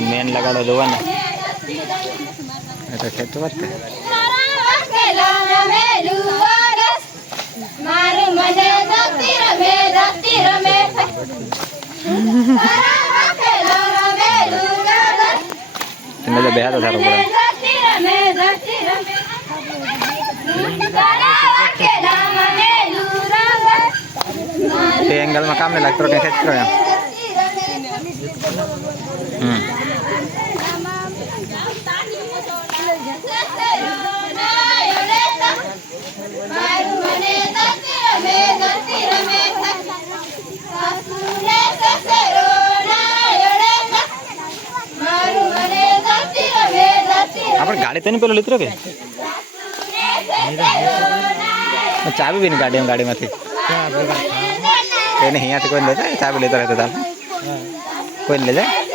main लगाड़ो दो ना तो खेत बात इन्हें तो बेहद सारा पड़ा एंगल में काम नहीं लगता तो कैसे करो आप गाड़ी तो नहीं पेलो लेते के चाबी भी नहीं गाड़ी में थी नहीं यहाँ कोई ले जाए चाबी लेता रहता था कोई ले जाए